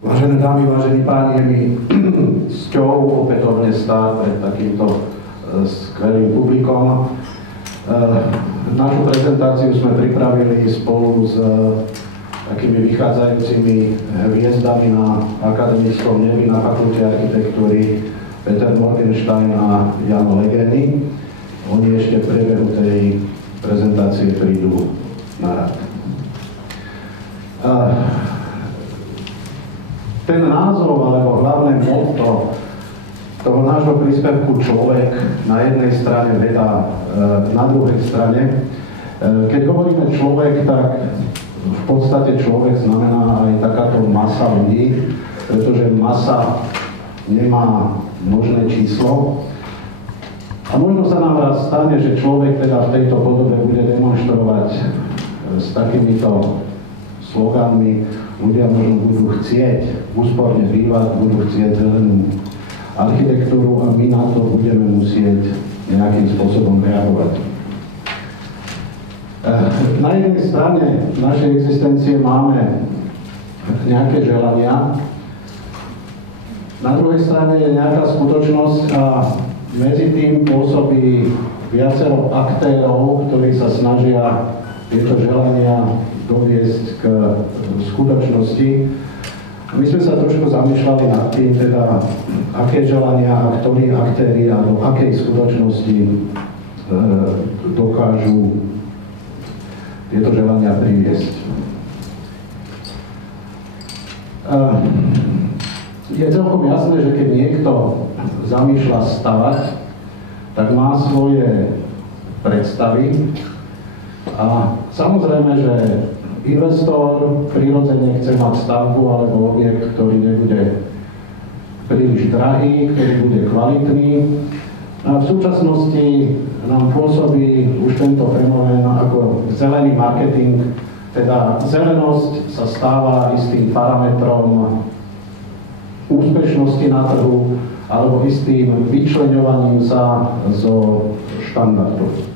Vážené dámy, vážení páni, je mi cťou opätovne stáť pred takýmto skvelým publikom. Našu prezentáciu sme pripravili spolu s takými vychádzajúcimi hviezdami na akademickom nebi na Fakulte architektúry Peter Morgenstein a Jan Legeny. Oni ešte v priebehu tej prezentácie prídu na rad. Ten názov alebo hlavné motto toho nášho príspevku človek, na jednej strane veda, na druhej strane. Keď hovoríme človek, tak v podstate človek znamená aj takáto masa ľudí, pretože masa nemá množné číslo. A možno sa nám raz stane, že človek teda v tejto podobe bude demonštrovať s takýmito sloganmi. Ľudia možno budú chcieť úsporne bývať, budú chcieť zelenú architektúru a my na to budeme musieť nejakým spôsobom reagovať. Na jednej strane našej existencie máme nejaké želania, na druhej strane je nejaká skutočnosť a medzi tým pôsobí viacero aktérov, ktorí sa snažia tieto želania doviesť k skutočnosti. My sme sa trošku zamýšľali nad tým, teda, aké želania a ktorí aktéri a do akej skutočnosti dokážu tieto želania priviesť. Je celkom jasné, že keď niekto zamýšľa stavať, tak má svoje predstavy a samozrejme, že investor prirodzene chce mať stavbu alebo objekt, ktorý nebude príliš drahý, ktorý bude kvalitný. A v súčasnosti nám pôsobí už tento fenomén ako zelený marketing, teda zelenosť sa stáva istým parametrom úspešnosti na trhu alebo istým vyčleňovaním sa zo štandardov.